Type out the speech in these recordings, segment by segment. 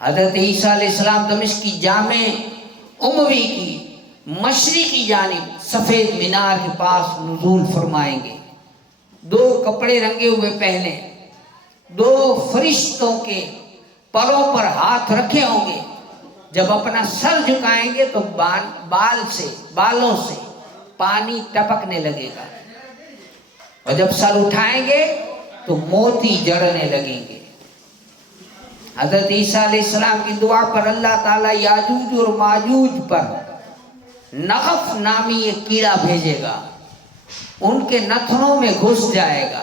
हजरत ईसा अलैहिस्सलाम दमिश्क की जामे उमवी की मशरिकी जानिब सफ़ेद मीनार के पास नुज़ूल फरमाएंगे। दो कपड़े रंगे हुए पहने, दो फरिश्तों के परों पर हाथ रखे होंगे। जब अपना सर झुकाएंगे तो बालों से पानी टपकने लगेगा, और जब सर उठाएंगे तो मोती जड़ने लगेंगे। हजरत ईसा अलैहिस्सलाम की दुआ पर अल्लाह ताला याजूज और माजूज पर नगफ नामी एक कीड़ा भेजेगा, उनके नथनों में घुस जाएगा।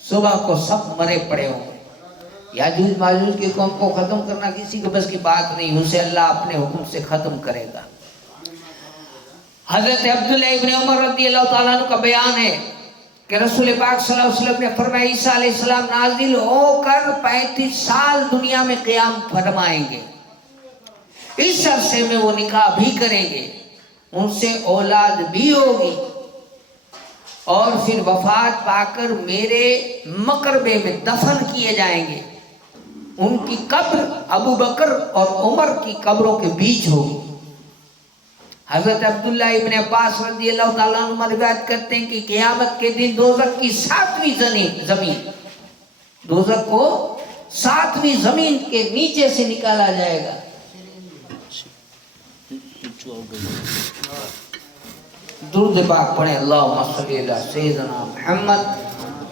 सुबह को सब मरे पड़े होंगे। याजूज माजूज की कौम को खत्म करना किसी के बस की बात नहीं, उसे अल्लाह अपने हुक्म से खत्म करेगा। हजरत अब्दुल्लाह इब्न उमर रज़ियल्लाहु ताला अन्हु का बयान है कि रसूल पाक सल्लल्लाहु अलैहि वसल्लम ने फरमाया, ईसा अलैहिस्सलाम नाजिल होकर 35 साल दुनिया में क़याम फरमाएंगे। इस अरसे में वो निकाह भी करेंगे, उनसे औलाद भी होगी, और फिर वफात पाकर मेरे मकरबे में दफन किए जाएंगे। उनकी कब्र अबू बकर और उमर की कब्रों के बीच होगी। हजरत अब्दुल्लाह इब्न अब्बास रज़ियल्लाहु ताला अन्हु रिवायत करते हैं कि क़यामत के दिन दोज़ख की 7वीं ज़मीन, दोज़ख को 7वीं ज़मीन के नीचे से निकाला जाएगा। दुरूद पाक पढ़े, अल्लाहुम्मा सल्ली अला सय्यिदना मुहम्मद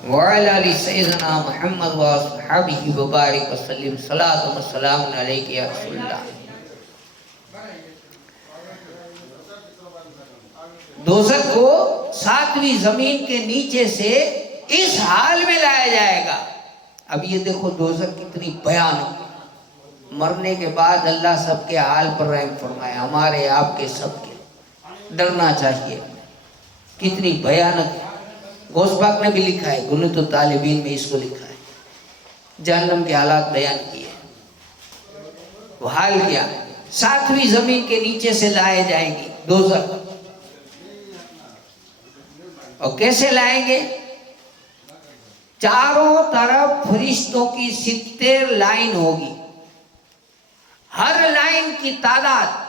व अला आलि सय्यिदना मुहम्मद व अस्हाबिही व बारिक व सल्लिम सलातु व सलामुन अलैका या रसूलल्लाह। दोज़ख को 7वीं ज़मीन के नीचे से इस हाल में लाया जाएगा। अब ये देखो दोज़ख कितनी भयानक है। मरने के बाद अल्लाह सबके हाल पर रहम फरमाए, हमारे आपके सबके। डरना चाहिए, कितनी भयानक है। गौस पाक ने भी लिखा है, गुनत तालिबीन में इसको लिखा है, जहन्नम के हालात बयान किए। वो हाल क्या, 7वीं ज़मीन के नीचे से लाए जाएंगे दोज़ख। और कैसे लाएंगे? चारों तरफ फरिश्तों की 70 लाइन होगी। हर लाइन की तादाद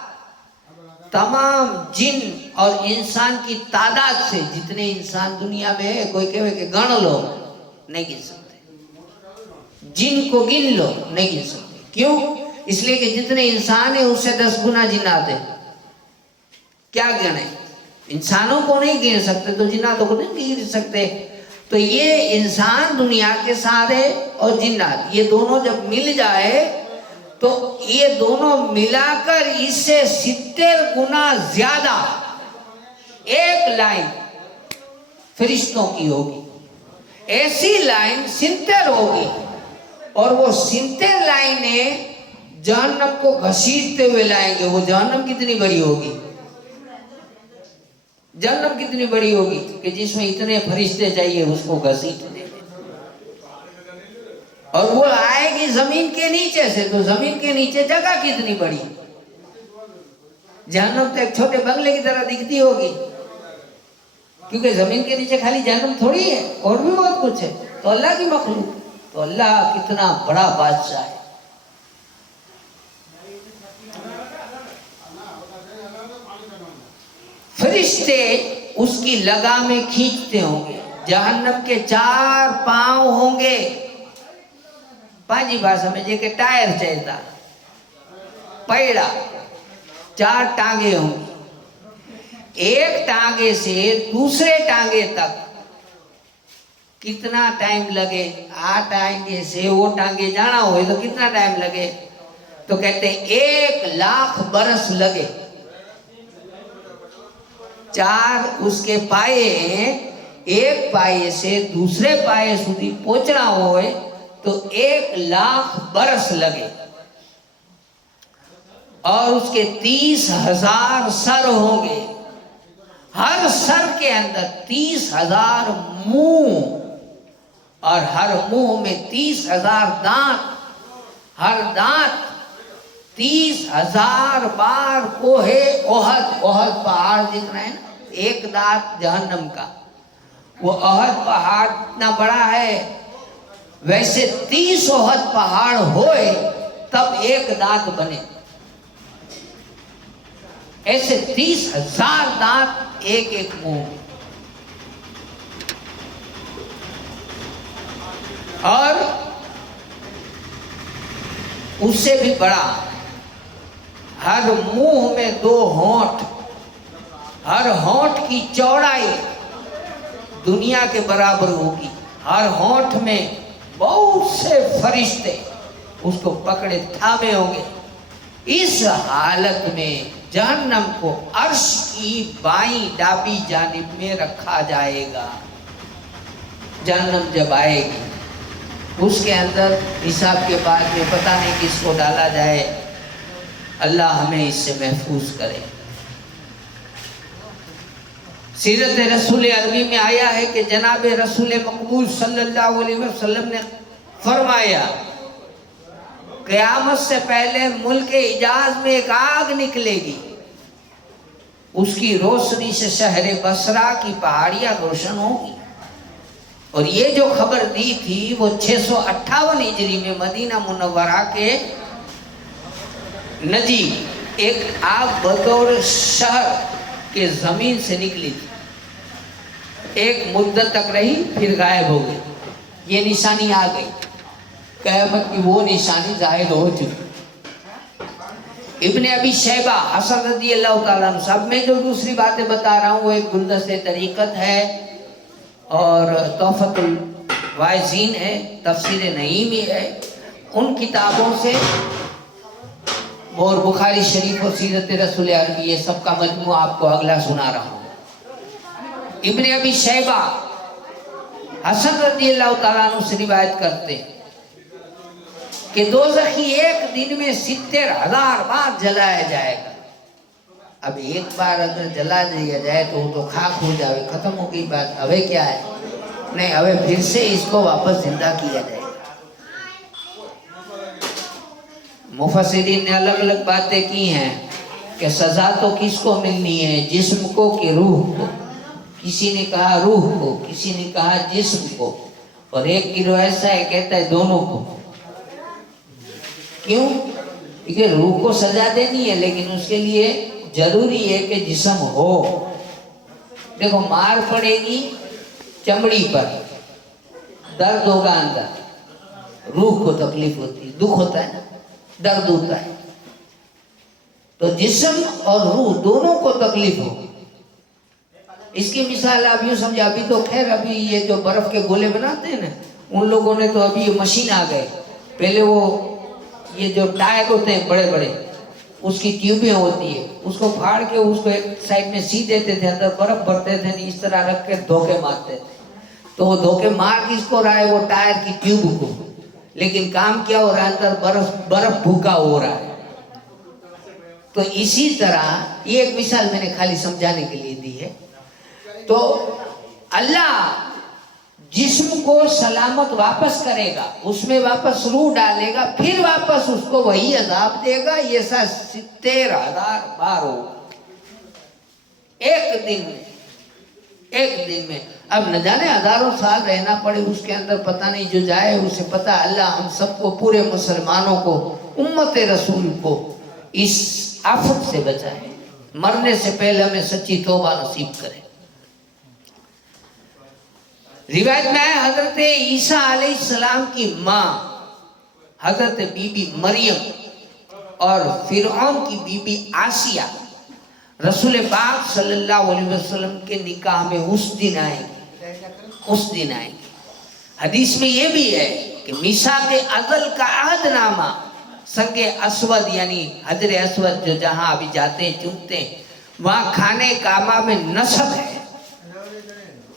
तमाम जिन और इंसान की तादाद से, जितने इंसान दुनिया में है, कोई कहे कि गण लो, नहीं गिन सकते। जिन को गिन लो, नहीं गिन सकते। क्यों? इसलिए कि जितने इंसान है उससे 10 गुना जिन्नात है। क्या गिने? इंसानों को नहीं गिन सकते तो जिन्नातों को नहीं गिन सकते। तो ये इंसान दुनिया के सारे और जिन्नात, ये दोनों जब मिल जाए तो ये दोनों मिलाकर इससे 70 गुना ज्यादा एक लाइन फरिश्तों की होगी। ऐसी लाइन 70 होगी, और वो 70 लाइनें जहन्नम को घसीटते हुए लाएंगे। वो जहन्नम कितनी बड़ी होगी, जहन्नम कितनी बड़ी होगी कि जिसमें इतने फरिश्ते चाहिए उसको घसीटने में। और वो आएगी जमीन के नीचे से, तो जमीन के नीचे जगह कितनी बड़ी। जहन्नम तो एक छोटे बंगले की तरह दिखती होगी, क्योंकि जमीन के नीचे खाली जहन्नम थोड़ी है, और भी बहुत कुछ है। तो अल्लाह की मखलूक, तो अल्लाह कितना बड़ा बादशाह है। फरिश्ते उसकी लगामें खींचते होंगे। जहन्नम के 4 पांव होंगे। पांजी भाषा में जे के टायर चलता, पैड़ा, 4 टांगे होंगी। एक टांगे से दूसरे टांगे तक कितना टाइम लगे? 8 टांगे से वो टांगे जाना हो तो कितना टाइम लगे? तो कहते 1,00,000 बरस लगे। 4 उसके पाए हैं, एक पाए से दूसरे पाए सुधी पहुंचना हो तो 1,00,000 बरस लगे। और उसके 30,000 सर होंगे। हर सर के अंदर 30,000 मुंह, और हर मुंह में 30,000 दांत। हर दांत 30,000 बार कोहे ओहद, ओहद पहाड़ दिख रहे हैं ना, एक दांत जहन्नम का, वो ओहद पहाड़ इतना बड़ा है। वैसे 30 ओहद पहाड़ होए तब एक दांत बने। ऐसे 30,000 दांत एक एक मुंह में। और उससे भी बड़ा, हर मुंह में 2 होंठ, हर होंठ की चौड़ाई दुनिया के बराबर होगी। हर होंठ में बहुत से फरिश्ते उसको पकड़े थामे होंगे। इस हालत में जहन्नम को अर्श की बाईं डाबी जानिब में रखा जाएगा। जहन्नम जब आएगी उसके अंदर हिसाब के बाद में पता नहीं किसको डाला जाए। अल्लाह हमें इससे महफूज करे। सीरत रसूल अरबी में आया है कि जनाब रसूल मकबूल सल्लल्लाहु अलैहि वसल्लम ने फरमाया, क़यामत से पहले मुल्क इजाज में एक आग निकलेगी, उसकी रोशनी से शहर बसरा की पहाड़ियां रोशन होगी। और ये जो खबर दी थी वो 658 हिजरी में मदीना मुनव्वरा के नजीक एक आग बतौर शहर के जमीन से निकली थी। एक मुद्दत तक रही, फिर गायब हो गई। ये निशानी आ गई, क़यामत की वो निशानी जाहिर हो चुकी। इब्ने अबी शैबा हसन रज़ी अल्लाह ताला अन्हु, सब में जो दूसरी बातें बता रहा हूँ वो एक गुलदस्ते तरीक़त है और तोहफ़तुल वाइज़ीन है, तफसीर नईमी है। उन किताबों से और बुखारी शरीफ और सीरत रसूल अरबी, ये सब का मजमूआ आपको अगला सुना रहा हूँ। इब्ने अबी शैबा हसन रज़ी अल्लाह ताला अन्हु से रिवायत करते हैं कि दोज़खी एक दिन में 70,000 बार जलाया जाएगा। अब एक बार अगर जला दिया जाए तो वो तो खाक हो जाए, खत्म हो गई बात। अबे क्या है, नहीं अबे फिर से इसको वापस जिंदा किया जाएगा। मुफस्सिरीन ने अलग अलग बातें की हैं कि सजा तो किसको मिलनी है, जिस्म को कि रूह को। किसी ने कहा रूह को, किसी ने कहा जिस्म को, और एक गिरोह ऐसा है कहता है दोनों को। क्यों? क्योंकि रूह को सजा देनी है, लेकिन उसके लिए जरूरी है कि जिस्म हो। देखो मार पड़ेगी चमड़ी पर, दर्द होगा अंदर, रूह को तकलीफ होती है, दुख होता है ना, दर्द होता है। तो जिस्म और रूह दोनों को तकलीफ हो। इसकी मिसाल आप यूँ समझे, अभी तो खैर अभी ये जो बर्फ के गोले बनाते हैं ना, उन लोगों ने तो अभी मशीन आ गए। पहले वो ये जो टायर होते हैं बड़े बड़े, उसकी ट्यूबें होती है, उसको फाड़ के उसको एक साइड में सी देते थे, अंदर बर्फ भरते थे, इस तरह रख के धोखे मारते थे। तो वो धोखे मार किसको रहा है? वो टायर की ट्यूब को। लेकिन काम क्या हो रहा है? अंदर बर्फ भूखा हो रहा है। तो इसी तरह ये एक मिसाल मैंने खाली समझाने के लिए दी है। तो अल्लाह जिस्म को सलामत वापस करेगा, उसमें वापस रूह डालेगा, फिर वापस उसको वही अजाब देगा। ये 70,000 बार हो एक दिन में। अब न जाने हजारों साल रहना पड़े उसके अंदर, पता नहीं। जो जाए उसे पता। अल्लाह हम सबको, पूरे मुसलमानों को, उम्मत रसूल को इस आफत से बचाए। मरने से पहले हमें सच्ची तौबा नसीब करे। रिवायत में है हजरत ईसा अलैहिस्सलाम की माँ हजरत बीबी मरियम और फिरौन की बीबी आसिया रसूल पाक सल्लल्लाहु अलैहि वसल्लम के निकाह में उस दिन आएंगी। हदीस में ये भी है कि मीसाक़े अज़ल का अहदनामा संगे अस्वद, यानी हजर अस्वद जो जहाँ अभी जाते हैं चूमते हैं, वहाँ खाने काबा में नस्ब है।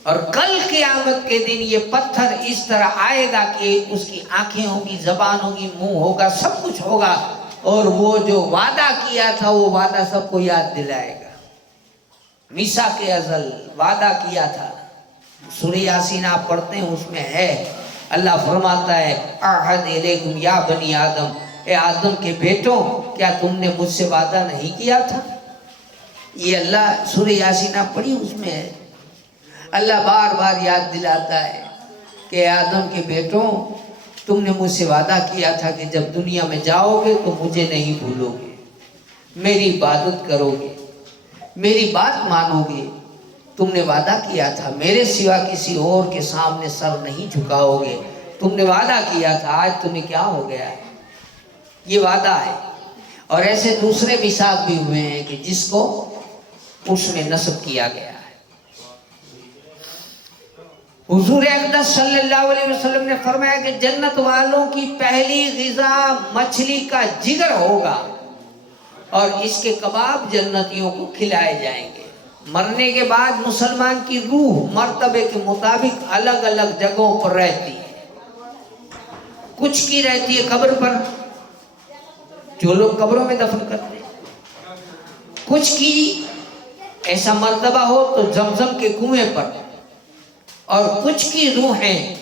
और कल क़यामत के दिन ये पत्थर इस तरह आएगा कि उसकी आंखें होगी, जबान होगी, मुंह होगा, सब कुछ होगा। और वो जो वादा किया था वो वादा सबको याद दिलाएगा। मीसाक़े अज़ल वादा किया था, सूरह यासीन आप पढ़ते हैं, उसमें है। अल्लाह फरमाता है अहद इलैकुम या बनी आदम, ए आदम के बेटों, क्या तुमने मुझसे वादा नहीं किया था? ये अल्लाह सूरह यासीन आप पढ़ी, उसमें है। अल्लाह बार बार याद दिलाता है कि आदम के बेटों, तुमने मुझसे वादा किया था कि जब दुनिया में जाओगे तो मुझे नहीं भूलोगे, मेरी इबादत करोगे, मेरी बात मानोगे। तुमने वादा किया था मेरे सिवा किसी और के सामने सर नहीं झुकाओगे। तुमने वादा किया था, आज तुम्हें क्या हो गया है? ये वादा है। और ऐसे दूसरे मिसाक भी हुए हैं कि जिसको उसमें नस्ब किया गया है। हुजूर अक़दस सल्लल्लाहु अलैहि वसल्लम ने फरमाया कि जन्नत वालों की पहली ग़िज़ा मछली का जिगर होगा और इसके कबाब जन्नतियों को खिलाए जाएंगे। मरने के बाद मुसलमान की रूह मर्तबे के मुताबिक अलग अलग जगहों पर रहती है। कुछ की रहती है कब्र पर, जो लोग कब्रों में दफन करते हैं। कुछ की ऐसा मर्तबा हो तो जमजम के कुएं पर, और कुछ की रूहें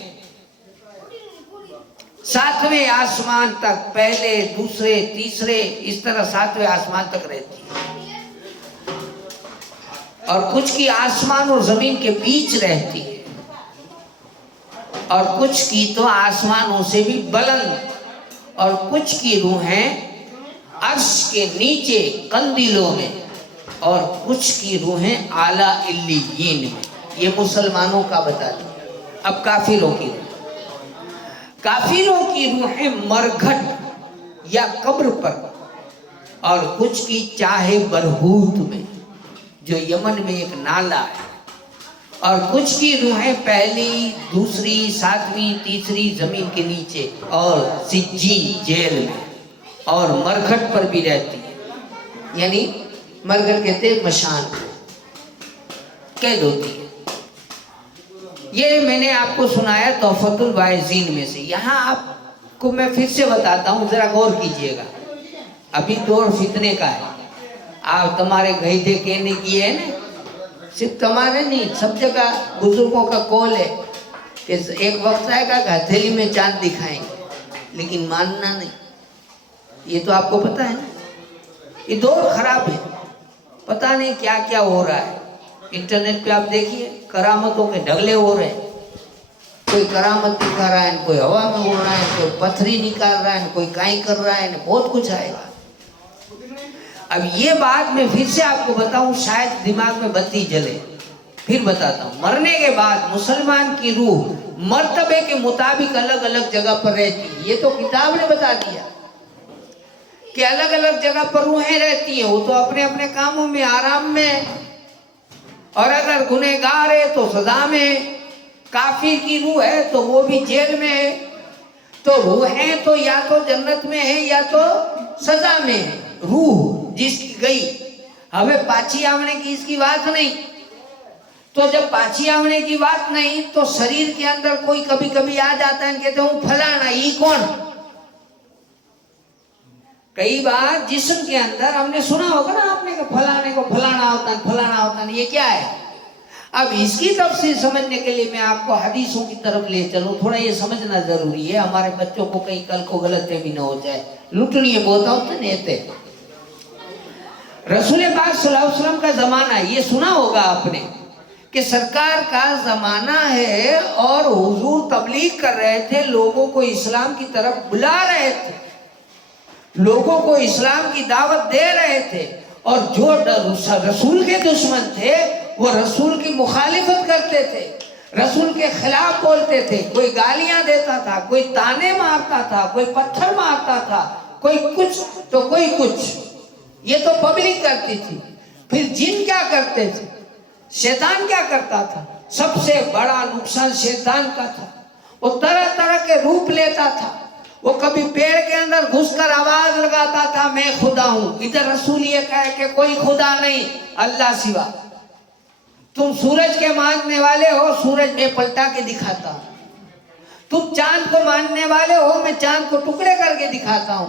सातवें आसमान तक, पहले दूसरे तीसरे इस तरह सातवें आसमान तक रहती है। और कुछ की आसमान और जमीन के बीच रहती है, और कुछ की तो आसमानों से भी बुलंद, और कुछ की रूहें अर्श के नीचे कंदीलों में, और कुछ की रूहें आला इल्लीयीन में। ये मुसलमानों का बता दिया। अब काफिरों की रूहें मरघट या कब्र पर, और कुछ की चाहे बरहूत में जो यमन में एक नाला है, और कुछ की रूहें पहली दूसरी सातवीं तीसरी जमीन के नीचे, और सिज्जीन जेल में, और मरघट पर भी रहती है। यानी मरघट कहते हैं मशान को, कैद होती है। ये मैंने आपको सुनाया तोहफतुल वाइज़ीन में से। यहाँ आपको मैं फिर से बताता हूँ, जरा गौर कीजिएगा। अभी दौर फितने का है। आप तुम्हारे गईदे कहने की है ना, सिर्फ तुम्हारे नहीं, सब जगह बुजुर्गों का कॉल है कि एक वक्त आएगा कि हथेली में चांद दिखाएंगे, लेकिन मानना नहीं। ये तो आपको पता है ना, ये दौर खराब है। पता नहीं क्या क्या हो रहा है। इंटरनेट पे आप देखिए, करामतों के ढगले हो रहे हैं। कोई करामत दिखा रहा है, कोई हवा में उड़ रहा है, कोई पत्थरी निकाल रहा है, कोई काई कर रहा है, बहुत कुछ आएगा। अब ये बात मैं फिर से आपको बताऊं, शायद दिमाग में बत्ती जले। फिर बताता हूँ। मरने के बाद मुसलमान की रूह मर्तबे के मुताबिक अलग अलग जगह पर रहती है। ये तो किताब ने बता दिया कि अलग अलग जगह पर रूहें रहती हैं। वो तो अपने अपने कामों में, आराम में, और अगर गुनहगार है तो सजा में, काफिर की रूह है तो वो भी जेल में है। तो रूहें तो या तो जन्नत में है या तो सजा में है। रूह जिसकी गई, हमें पाछी आवने की इसकी बात नहीं। तो जब पाछी आवने की बात नहीं, तो शरीर के अंदर कोई कभी कभी आ जाता है, कहते हूँ फलाना, ये कौन। कई बार जिस्म के अंदर हमने सुना होगा ना आपने कि फलाने को फलाना होता है, फलाना होता है। ये क्या है? अब इसकी तफसीर समझने के लिए मैं आपको हदीसों की तरफ ले चलूं। थोड़ा ये समझना जरूरी है, हमारे बच्चों को कहीं कल को गलत भी ना हो जाए। लुटनिए बहुत होते नहीं। रसूल पाक सल्लल्लाहु अलैहि वसल्लम का जमाना, ये सुना होगा आपने कि सरकार का जमाना है और हुजूर तबलीग कर रहे थे, लोगों को इस्लाम की तरफ बुला रहे थे, लोगों को इस्लाम की दावत दे रहे थे। और जो रसूल के दुश्मन थे वो रसूल की मुखालिफत करते थे, रसूल के खिलाफ बोलते थे। कोई गालियां देता था, कोई ताने मारता था, कोई पत्थर मारता था, कोई कुछ तो कोई कुछ। ये तो पब्लिक करती थी। फिर जिन क्या करते थे, शैतान क्या करता था? सबसे बड़ा नुकसान शैतान का था। वो तरह तरह के रूप लेता था। वो कभी पेड़ के अंदर घुसकर आवाज लगाता था, मैं खुदा हूं। इधर रसूल ये कहे कि कोई खुदा नहीं, अल्लाह सिवा। तुम सूरज के मानने वाले हो, सूरज मैं पलटा के दिखाता हूं। तुम चांद को मानने वाले हो, मैं चांद को टुकड़े करके दिखाता हूं।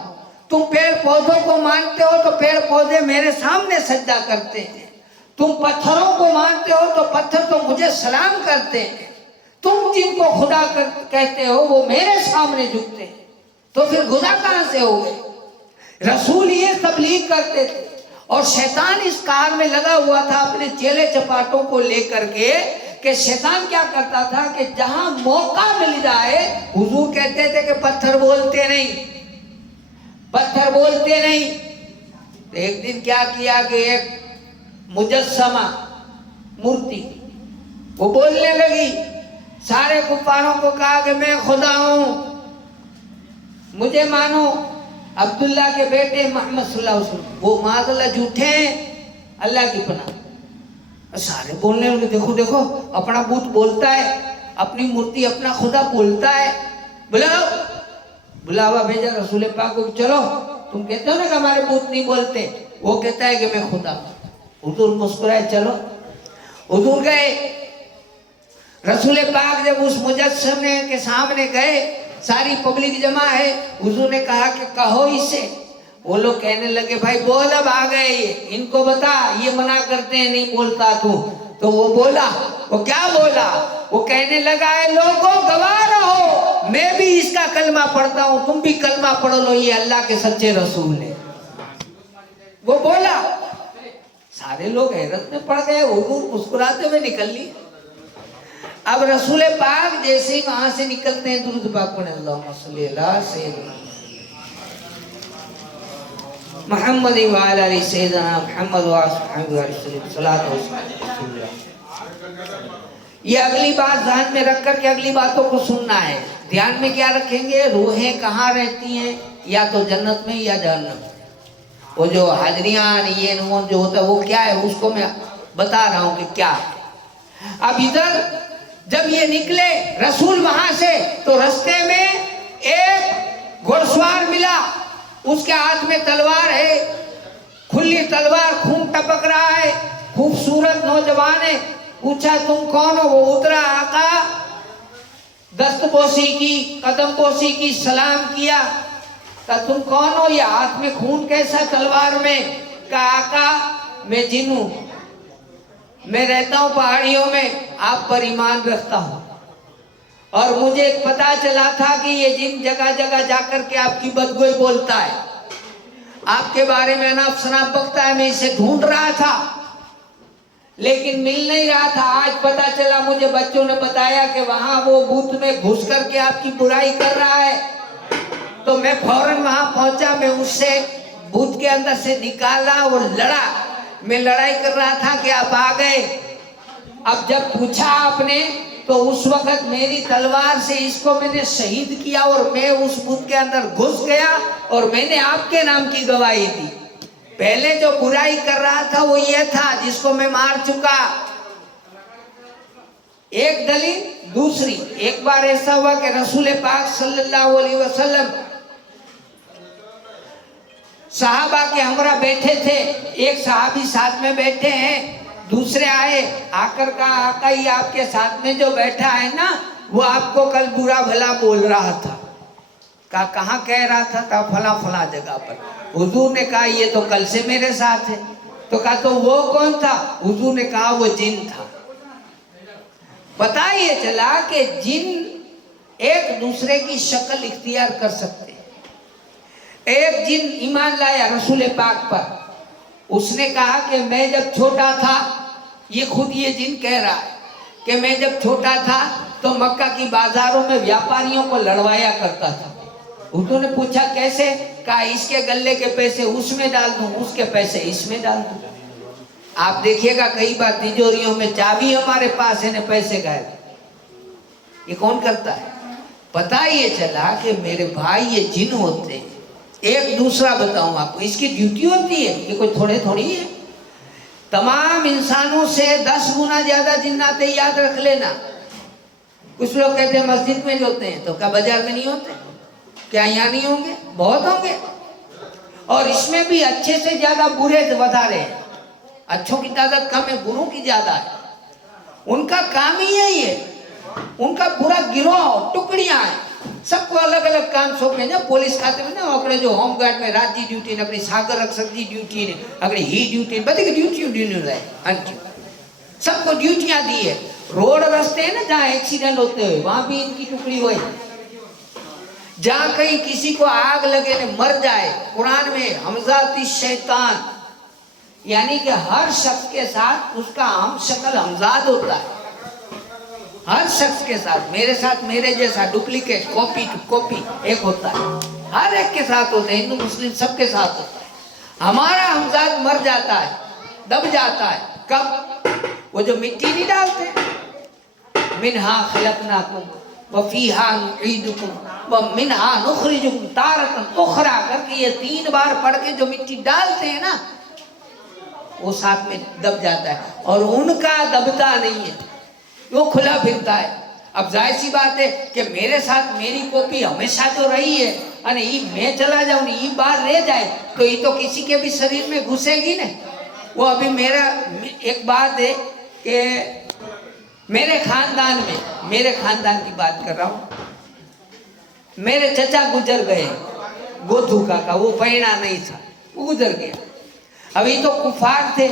तुम पेड़ पौधों को मानते हो तो पेड़ पौधे मेरे सामने सजदा करते हैं। तुम पत्थरों को मानते हो तो पत्थर तो मुझे सलाम करते हैं। तुम जिनको खुदा कहते हो वो मेरे सामने झुकते हैं। तो फिर खुदा कहां से हो गए? रसूल ये तबलीग करते थे और शैतान इस कार में लगा हुआ था अपने चेले चपाटों को लेकर के कि शैतान क्या करता था कि जहां मौका मिल जाए, हुजूर कहते थे कि पत्थर बोलते नहीं, पत्थर बोलते नहीं। तो एक दिन क्या किया कि एक मुजस्समा मूर्ति वो बोलने लगी, सारे कुफारों को कहा कि मैं खुदा हूं, मुझे मानो। अब्दुल्ला के बेटे मोहम्मद सल्लल्लाहु अलैहि वसल्लम वो माज़अल्लाह झूठे हैं, अल्लाह की पनाह। सारे बोलने लगे, देखो देखो अपना बुत बोलता है, अपनी मूर्ति अपना खुदा बोलता है। बुलाओ, बुलावा भेजा रसूल पाक को, चलो तुम कहते हो ना कि हमारे बुत नहीं बोलते, वो कहता है कि मैं खुदा। हुजूर मुस्कुराए, चलो। हुजूर गए, रसूल पाक जब उस मुजस्समे के सामने गए, सारी पब्लिक जमा है, हुजूर ने कहा कि कहो इसे। वो लोग कहने लगे भाई बोल, अब आ गए ये, इनको बता, ये मना करते हैं नहीं बोलता तू। तो वो बोला, वो क्या बोला, वो कहने लगा है लोगों गवाह रहो, मैं भी इसका कलमा पढ़ता हूं, तुम भी कलमा पढ़ लो, ये अल्लाह के सच्चे रसूल है। वो बोला, सारे लोग हैरत में पड़ गए, हुजूर मुस्कुराते हुए निकल लिए। अब रसूल पाक जैसे ही वहां से निकलते हैं, दुरूद पाक पढ़े, अल्लाहुम्मा सल्ली अला सय्यिदना मुहम्मद व अला आलि सय्यिदना मुहम्मद व अस्हाबि वसल्लम सलातो वस्सलाम। ये अगली बात ध्यान में रख कर के अगली बातों को सुनना है। ध्यान में क्या रखेंगे, रूहें कहाँ रहती हैं, या तो जन्नत में या जहन्नम। वो जो हाजरियान ये नमून जो होता है वो क्या है, उसको मैं बता रहा हूँ कि क्या। अब इधर जब ये निकले रसूल वहां से, तो रास्ते में एक घुड़सवार मिला, उसके हाथ में तलवार है, खुली तलवार, खून टपक रहा है, खूबसूरत नौजवान है। पूछा तुम कौन हो, वो उतरा, आका दस्तपोशी की, कदम पोशी की, सलाम किया। कहा तुम कौन हो, ये हाथ में खून कैसा तलवार में। कहा आका मैं जिन हूं, मैं रहता हूं पहाड़ियों में, आप पर ईमान रखता हूं, और मुझे पता चला था कि ये जिन जगह जगह जाकर के आपकी बदगोई बोलता है, आपके बारे में अनाप शनाप बकता है। मैं इसे ढूंढ रहा था लेकिन मिल नहीं रहा था। आज पता चला, मुझे बच्चों ने बताया कि वहां वो बूथ में घुस करके आपकी बुराई कर रहा है। तो मैं फौरन वहां पहुंचा, मैं उससे बूथ के अंदर से निकाला, वो लड़ा, मैं लड़ाई कर रहा था कि आप आ गए। अब जब पूछा आपने, तो उस वक्त मेरी तलवार से इसको मैंने शहीद किया, और मैं उस बूथ के अंदर घुस गया और मैंने आपके नाम की गवाही दी। पहले जो बुराई कर रहा था वो ये था जिसको मैं मार चुका। एक दलील। दूसरी, एक बार ऐसा हुआ कि रसूल पाक सल्लल्लाहु अलैहि वसल्लम सहाबा के हमरा बैठे थे, एक सहाबी साथ में बैठे हैं, दूसरे आए, आकर कहा आका ये आपके साथ में जो बैठा है ना, वो आपको कल बुरा भला बोल रहा था। कहा कहाँ कह रहा था? कहा फला फला जगह पर। हुजूर ने कहा ये तो कल से मेरे साथ है। तो कहा तो वो कौन था? हुजूर ने कहा वो जिन था। पता ये चला कि जिन एक दूसरे की शक्ल इख्तियार कर सकते हैं। एक जिन ईमान लाया रसूल पाक पर, उसने कहा कि मैं जब छोटा था, ये खुद ये जिन कह रहा है कि मैं जब छोटा था तो मक्का की बाजारों में व्यापारियों को लड़वाया करता था। हुजूर ने पूछा कैसे? कहा इसके गले के पैसे उसमें डाल दूं, उसके पैसे इसमें डाल दूं। आप देखिएगा कई बार तिजोरियों में चाबी हमारे पास है, न पैसे गायब। ये कौन करता है? पता ये चला कि मेरे भाई ये जिन होते हैं। एक दूसरा बताऊं आपको, इसकी ड्यूटी होती है, ये कोई थोड़े थोड़ी है। तमाम इंसानों से 10 गुना ज्यादा जिन्नात है, याद रख लेना। कुछ लोग कहते हैं मस्जिद में जो होते हैं, तो क्या बाजार में नहीं होते? क्या यहाँ नहीं होंगे? बहुत होंगे। और इसमें भी अच्छे से ज्यादा बुरे વધારે हैं। अच्छों की तादाद कम है, बुरों की ज्यादा है। उनका काम ही यही है, उनका पूरा गिरोह टुकड़ियां हैं, सबको अलग अलग काम सौंपे। जब पुलिस खाते में ना अपने जो होमगार्ड में रात की ड्यूटी ने, अपनी सागर रक्षक की ड्यूटी ने, अपनी ही ड्यूटी बड़ी ड्यूटी सबको ड्यूटियां दी है। रोड रास्ते है ना जहाँ एक्सीडेंट होते हुए, वहां भी इनकी टुकड़ी हुई। जहाँ कहीं किसी को आग लगे ने मर जाए, कुरान में हमजाती शैतान, यानी कि हर शख्स के साथ उसका हम शक्ल हमजाद होता है। हर शख्स के साथ, मेरे साथ मेरे जैसा डुप्लीकेट, कॉपी टू कॉपी एक होता है, हर एक के साथ होता है, हिंदू मुस्लिम सबके साथ होता है। हमारा हमजाद मर जाता है, दब जाता है, कब? वो जो मिट्टी नहीं डालते, मिन्हा खलकनाकुम व फीहा नुईदुकुम व मिन्हा नुखरिजुकुम तारतन उखरा करके ये 3 बार पढ़ के जो मिट्टी डालते हैं ना, वो साथ में दब जाता है। और उनका दबता नहीं है, वो खुला फिरता है। अब जाहिर सी बात है कि मेरे साथ मेरी कॉपी हमेशा तो रही है, अरे ये मैं चला जाऊँ, ये बाहर रह जाए तो ये तो किसी के भी शरीर में घुसेगी ना। वो अभी मेरा एक बात है कि मेरे खानदान में, मेरे खानदान की बात कर रहा हूँ, मेरे चचा गुजर गए, गोधू काका, वो पैना नहीं था, वो गुजर गया। अभी तो कुफार थे,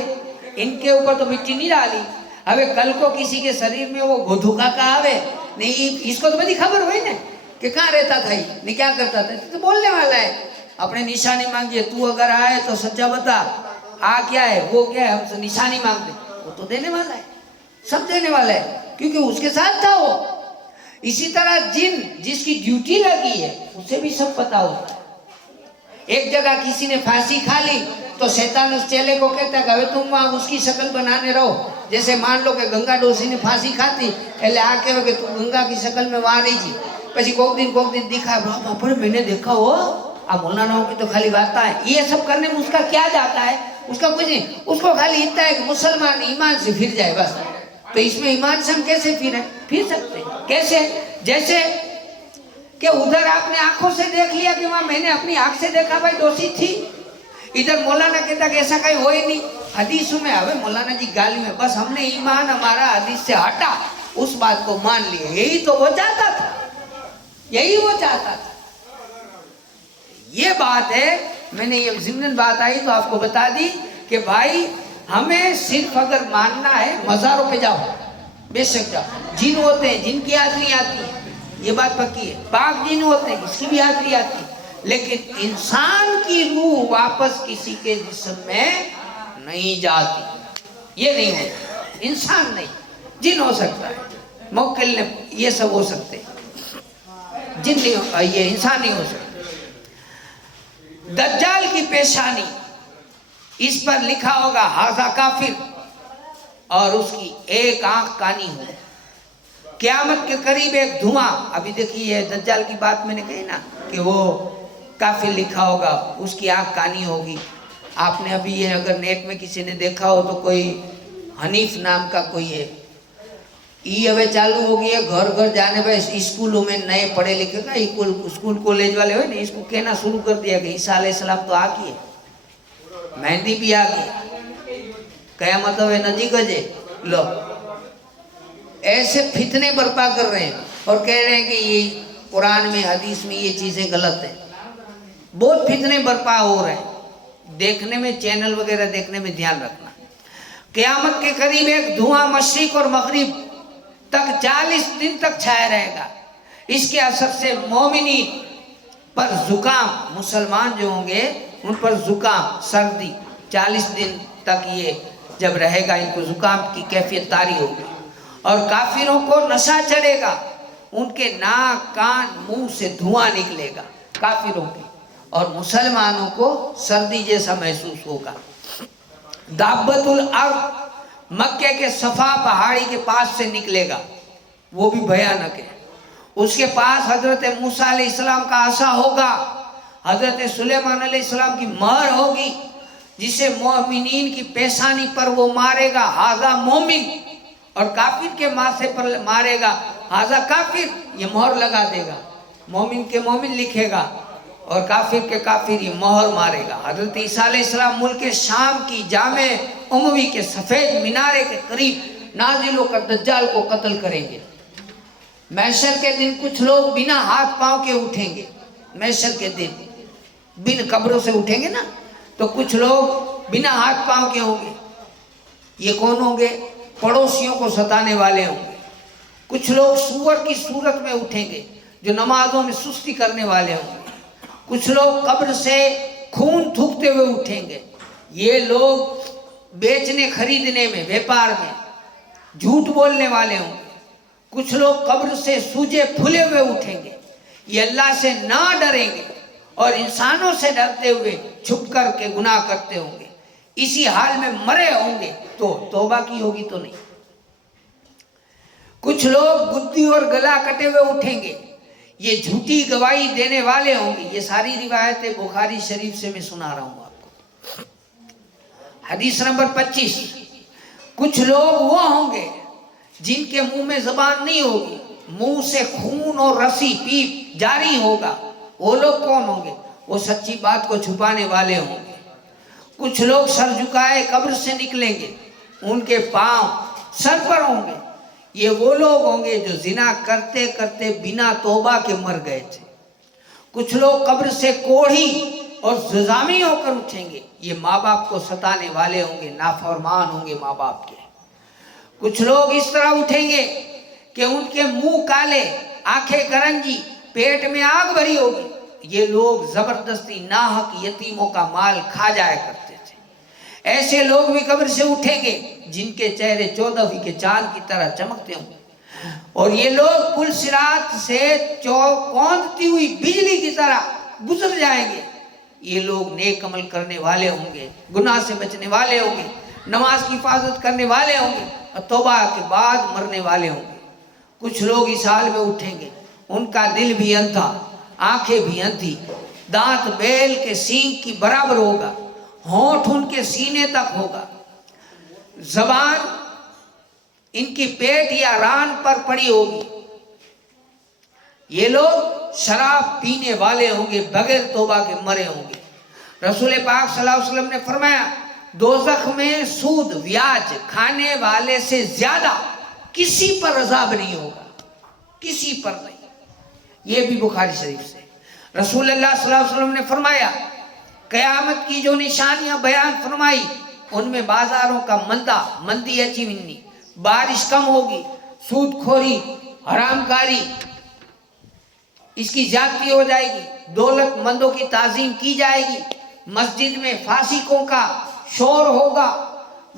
इनके ऊपर तो मिट्टी नहीं डाली। अबे कल को किसी के शरीर में वो गोधू काका आवे नहीं, इसको तो बड़ी खबर हुई ना कि कहाँ रहता था, नहीं क्या करता था, तो बोलने वाला है, अपने निशानी मांगिए, तू अगर आए तो सच्चा बता, आ क्या है वो क्या है, हमसे निशानी मांगते, वो तो देने वाला है, सब देने वाला है, क्योंकि उसके साथ था वो। इसी तरह जिन जिसकी ड्यूटी लगी है उसे भी सब पता होता है। एक जगह किसी ने फांसी खा ली तो शैतान उस चेले को कहता है कि तुम वहां उसकी शक्ल बनाने रहो। जैसे मान लो कि गंगा डोसी ने फांसी खाती, એટલે આ કહેવાય कि तू गंगा की शक्ल में वहां रही थी, પછી કોક दिन दिखा, बापा मैंने देखा हो, अब मौलानाओं की तो खाली बात है, ये सब करने में उसका क्या जाता है, उसका कुछ नहीं, उसको खाली इतना है कि मुसलमान ईमान से फिर जाए बस। तो इसमें ईमान से हम कैसे फिर सकते हैं? कैसे? जैसे कि उधर आपने आंखों से देख लिया कि वहां मैंने अपनी आंख से देखा भाई दोषी थी, इधर मौलाना कहता कि ऐसा कहीं हो ही नहीं। हदीसों में हमें मौलाना जी गाली में, बस हमने ईमान हमारा हदीस से हटा, उस बात को मान लिया, यही तो वो चाहता था, यही वो चाहता था। ये बात है, मैंने ये जिम्मन बात आई तो आपको बता दी कि भाई हमें सिर्फ अगर मानना है, मज़ारों पे जाओ, बेशक जाओ, जिन होते हैं जिनकी हाजिरी आती है, ये बात पक्की है, पाक जिन होते हैं इसकी भी हाजिरी आती है, लेकिन इंसान की रूह वापस किसी के जिस्म में नहीं जाती, ये नहीं होता। इंसान नहीं, जिन हो सकता है, मुक्किल ने, ये सब हो सकते, जिन नहीं हो, ये इंसान नहीं हो सकता। दज्जाल की पेशानी, इस पर लिखा होगा हाजा काफिर, और उसकी एक आंख कानी हो। क़यामत के करीब एक धुआं, अभी देखिए दज्जाल की बात मैंने कही ना कि वो काफिर लिखा होगा, उसकी आंख कानी होगी। आपने अभी ये अगर नेट में किसी ने देखा हो तो कोई हनीफ नाम का कोई है, ये अब चालू हो गई है, घर घर जाने पर स्कूलों में नए पढ़े लिखे ना स्कूल कॉलेज वाले हो ना, इसको कहना शुरू कर दिया कि ईसा अलैहिस्सलाम तो आ गई है, मेहंदी भी आ गई, क़यामत है नजीक है। लो ऐसे फितने बर्पा कर रहे हैं और कह रहे हैं कि ये कुरान में हदीस में ये चीज़ें गलत है। बहुत फितने बर्पा हो रहे हैं, देखने में, चैनल वगैरह देखने में ध्यान रखना। क़यामत के करीब एक धुआं मशरिक और मगरिब तक 40 दिन तक छाया रहेगा। इसके असर से मोमिनी पर जुकाम, मुसलमान जो होंगे उन पर जुकाम, सर्दी 40 दिन तक ये जब रहेगा, इनको जुकाम की कैफियत तारी होगी। और काफिरों को नशा चढ़ेगा, उनके नाक कान मुंह से धुआं निकलेगा काफिरों के, और मुसलमानों को सर्दी जैसा महसूस होगा। दाब्बतुल अर्द मक्के के सफा पहाड़ी के पास से निकलेगा, वो भी भयानक है। उसके पास हजरत मूसा अलैहिस्सलाम का आसा होगा, हजरत सुलेमान अलैहिस्सलाम की महर होगी, जिसे मोमिनीन की पेशानी पर वो मारेगा, हाजा मोमिन, और काफिर के माथे पर मारेगा, हाजा काफिर, ये मोहर लगा देगा, मोमिन के मोमिन लिखेगा और काफिर के काफिर, ये मोहर मारेगा। हजरत ईसा अलैहिस्सलाम मुल्क शाम की जामे उमवी के सफ़ेद मीनारे के करीब नाजिल होकर दज्जाल को कत्ल करेंगे। महशर के दिन कुछ लोग बिना हाथ पांव के उठेंगे, महशर के दिन बिन कब्रों से उठेंगे ना, तो कुछ लोग बिना हाथ पांव के होंगे। ये कौन होंगे? पड़ोसियों को सताने वाले होंगे। कुछ लोग सूअर की सूरत में उठेंगे, जो नमाजों में सुस्ती करने वाले होंगे। कुछ लोग कब्र से खून थूकते हुए उठेंगे। ये लोग बेचने खरीदने में, व्यापार में झूठ बोलने वाले होंगे। कुछ लोग कब्र से सूजे फूले हुए उठेंगे, ये अल्लाह से ना डरेंगे और इंसानों से डरते हुए छुप कर के गुनाह करते होंगे। इसी हाल में मरे होंगे तो तौबा की होगी तो नहीं। कुछ लोग बुद्धि और गला कटे हुए उठेंगे, ये झूठी गवाही देने वाले होंगे। ये सारी रिवायतें बुखारी शरीफ से मैं सुना रहा हूं आपको। हदीस नंबर 25, कुछ लोग वो होंगे जिनके मुंह में जबान नहीं होगी, मुंह से खून और रसी पीप जारी होगा। वो लोग कौन होंगे? वो सच्ची बात को छुपाने वाले होंगे। कुछ लोग सर झुकाए कब्र से निकलेंगे, उनके पांव सर पर होंगे। ये वो लोग होंगे जो जिना करते करते बिना तौबा के मर गए थे। कुछ लोग कब्र से कोढ़ी और जुजामी होकर उठेंगे, ये माँ बाप को सताने वाले होंगे, नाफरमान होंगे माँ बाप के। कुछ लोग इस तरह उठेंगे कि उनके मुंह काले, आंखें करंजी, पेट में आग भरी होगी। ये लोग जबरदस्ती नाहक यतीमों का माल खा जाया करते थे। ऐसे लोग भी कब्र से उठेंगे जिनके चेहरे 14वीं के चांद की तरह चमकते होंगे, और ये लोग पुल सिरात से कौंधती हुई बिजली की तरह गुजर जाएंगे। ये लोग नेक अमल करने वाले होंगे, गुनाह से बचने वाले होंगे, नमाज की हिफाजत करने वाले होंगे और तौबा के बाद मरने वाले होंगे। कुछ लोग इस हाल में उठेंगे, उनका दिल भी अंधा, आंखें भी अंधी, दांत बैल के सींग की बराबर होगा, होंठ उनके सीने तक होगा, जबान इनकी पेट या रान पर पड़ी होगी। ये लोग शराब पीने वाले होंगे, बगैर तौबा के मरे होंगे। रसूल पाक सल्लल्लाहु अलैहि वसल्लम ने फरमाया, दोज़ख में सूद ब्याज खाने वाले से ज्यादा किसी पर अज़ाब नहीं होगा, किसी पर नहीं। ये भी बुखारी शरीफ से। रसूलुल्लाह सल्लल्लाहु अलैहि वसल्लम ने फरमाया, क़यामत की जो निशानियां बयान फरमाई उनमें बाजारों का मंदी अची मिन्नी, बारिश कम होगी, सूदखोरी, हरामकारी इसकी ज्यादती हो जाएगी, दौलतमंदों की ताजीम की जाएगी, मस्जिद में फासिकों का शोर होगा,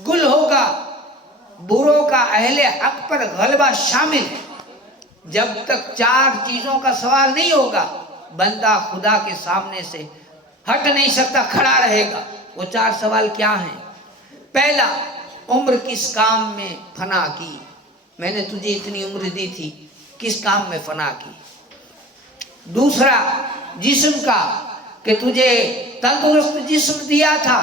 गुल होगा, बुरों का अहले हक पर गलबा शामिल है। जब तक 4 चीजों का सवाल नहीं होगा, बंदा खुदा के सामने से हट नहीं सकता, खड़ा रहेगा। वो 4 सवाल क्या हैं? पहला, उम्र किस काम में फना की? मैंने तुझे इतनी उम्र दी थी, किस काम में फना की? दूसरा, जिस्म का, कि तुझे तंदुरुस्त जिस्म दिया था,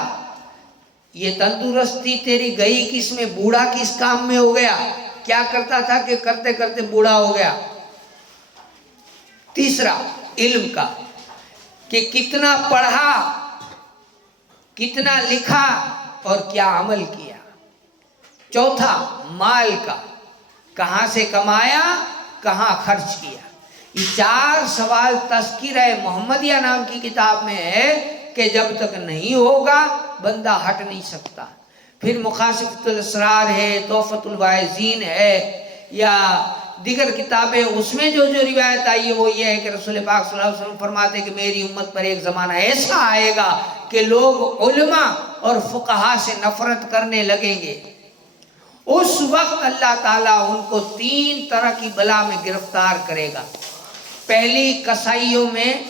ये तंदुरुस्ती तेरी गई किस में? बूढ़ा किस काम में हो गया? क्या करता था कि करते करते बूढ़ा हो गया? तीसरा, इल्म का, कि कितना पढ़ा, कितना लिखा और क्या अमल किया। चौथा, माल का, कहां से कमाया, कहां खर्च किया। ये 4 सवाल तज़किरा मोहम्मदिया नाम की किताब में है कि जब तक नहीं होगा बंदा हट नहीं सकता। फिर मुखाशिफतुल असरार है, तोहफतुल वाइज़ीन है, या दीगर किताबें, उसमें जो जो रिवायत आई है वो ये है कि रसूल पाक सल्लल्लाहु अलैहि वसल्लम फरमाते कि मेरी उम्मत पर एक ज़माना ऐसा आएगा कि लोग उलमा और फुक़हा से नफरत करने लगेंगे। उस वक्त अल्लाह ताला उनको 3 तरह की बला में गिरफ्तार करेगा। पहली, कसाईयों में,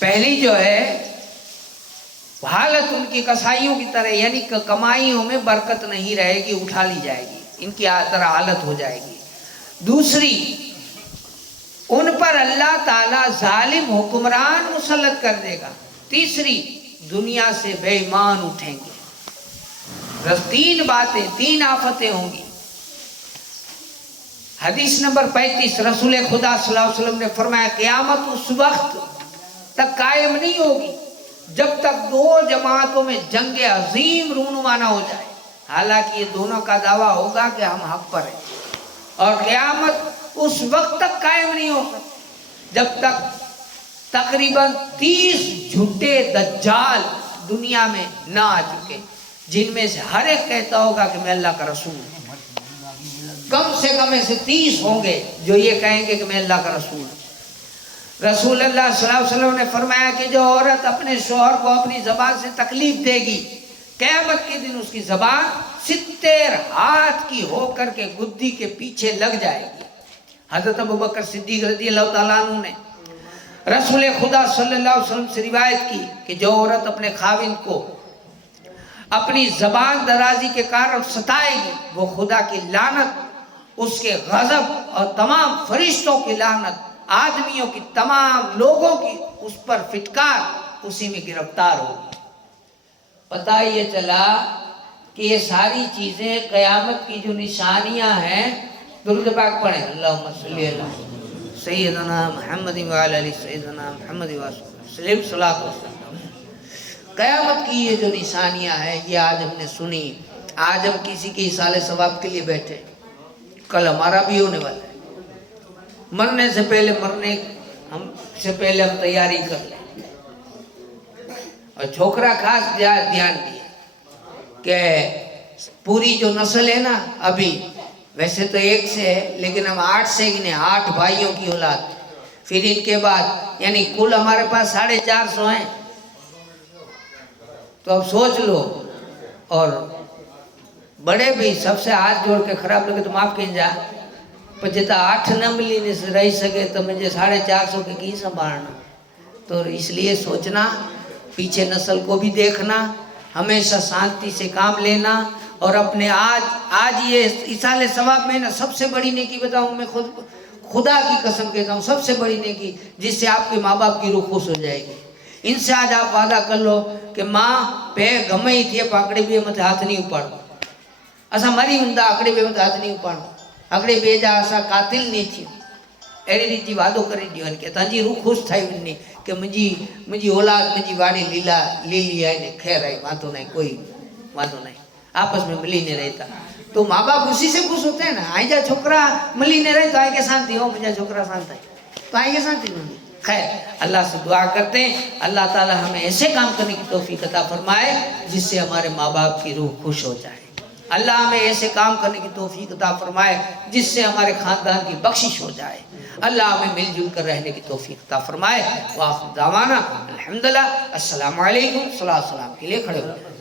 पहली जो है हालत उनकी कसाईयों की तरह, यानी कमाइयों में बरकत नहीं रहेगी, उठा ली जाएगी, इनकी तरह हालत हो जाएगी। दूसरी, उन पर अल्लाह ताला जालिम हुक्मरान मुसल्लत कर देगा। तीसरी, दुनिया से बेईमान उठेंगे। 3 बातें, 3 आफतें होंगी। हदीस नंबर 35, रसूल खुदा सल्लल्लाहु अलैहि वसल्लम ने फरमाया, क़यामत उस वक्त तक कायम नहीं होगी जब तक 2 जमातों में जंग अजीम रूनुमा ना हो जाए। हालांकि ये दोनों का दावा होगा कि हम हक पर हैं, और क़यामत उस वक्त तक कायम नहीं होगा जब तक तकरीबन 30 झूठे दज्जाल दुनिया में ना आ चुके, जिनमें से हर एक कहता होगा कि मैं अल्लाह का रसूल। कम से कम ऐसे 30 होंगे जो ये कहेंगे कि मैं अल्लाह का रसूल। रसूलुल्लाह सल्लल्लाहु अलैहि वसल्लम ने फरमाया कि जो औरत अपने शौहर को अपनी ज़बान से तकलीफ देगी, क़यामत के दिन उसकी ज़बान 70 हाथ की होकर के गुद्दी के पीछे लग जाएगी। हज़रत अबू बकर सिद्दीक़ रज़ियल्लाहु ताला अन्हु ने रसूल खुदा सल्लल्लाहु अलैहि वसल्लम से रिवायत की कि जो औरत अपने खाविंद को अपनी ज़बान दराजी के कारण सताएगी वो खुदा की लानत, उसके गज़ब और तमाम फरिश्तों की लानत, आदमियों की, तमाम लोगों की उस पर फिटकार उसी में गिरफ्तार होगी। पता ये चला कि ये सारी चीज़ें क़यामत की जो निशानियां हैं, दुरूद पाक पढ़ें, अल्लाहुम्मा सल्ली अला सय्यदना मुहम्मद व अला आलि सय्यदना मुहम्मद व सल्लम सल्लल्लाहु अलैहि वसल्लम। क़यामत की ये जो निशानियां हैं ये आज हमने सुनी। आज हम किसी के इसाले सवाब के लिए बैठे, कल हमारा भी होने वाला है। मरने से पहले हम तैयारी कर लें। और छोकरा खास ध्यान दिए कि पूरी जो नस्ल है ना, अभी वैसे तो एक से है लेकिन हम 8 से गिने, 8 भाइयों की औलाद, फिर इनके बाद यानी कुल हमारे पास 450 हैं। तो अब सोच लो। और बड़े भी सबसे हाथ जोड़ के खराब लगे तो माफ़ कहीं जा, पर जितना 8 न मिली रह सके तो मुझे 450 के की संभालना। तो इसलिए सोचना, पीछे नस्ल को भी देखना, हमेशा शांति से काम लेना। और अपने आज ये इसाले सवाब में ना सबसे बड़ी नेकी बताऊँ, मैं खुदा की कसम कहता हूँ, सबसे बड़ी नेकी जिससे आपके माँ बाप की रूह खुश हो जाएगी। इनसे आज आप वादा कर लो कि माँ पे गमे ही थी आकड़े भी मत हाथ नहीं उपाड़ो, असा मरी हूंदा आकड़े भी मत हाथ नहीं उपाड़ो, आकड़े बे जा असा कातिल नहीं थी। अड़ी रीति वादो करे ॾियो कि तव्हांजी रूह खुश थी वञे कि मुंहिंजी औलाद मुंहिंजी वाड़ी लीली है, खैर है, वादो नहीं, कोई वादो नहीं, आपस में मिली नहीं रहता। तो माँ बाप उसी से खुश होते हैं ना। आई जा छोकरा मिली नहीं रहे तो आई के शांति हो, मुझे छोकरा शांत है तो आई के शांति होगी। खैर अल्लाह से दुआ करते हैं अल्लाह ताला हमें ऐसे काम करने की तौफीक अता फरमाए जिससे हमारे माँ बाप की रूह खुश हो जाए। अल्लाह हमें ऐसे काम करने की तौफीक अता फरमाए जिससे हमारे ख़ानदान की बख्शिश हो जाए। अल्लाह हमें मिलजुल कर रहने की तौफीक अता फरमाए। वाखिर दावाना अल्हम्दुलिल्लाह, अस्सलामु अलैकुम, सलाम के लिए खड़े हो।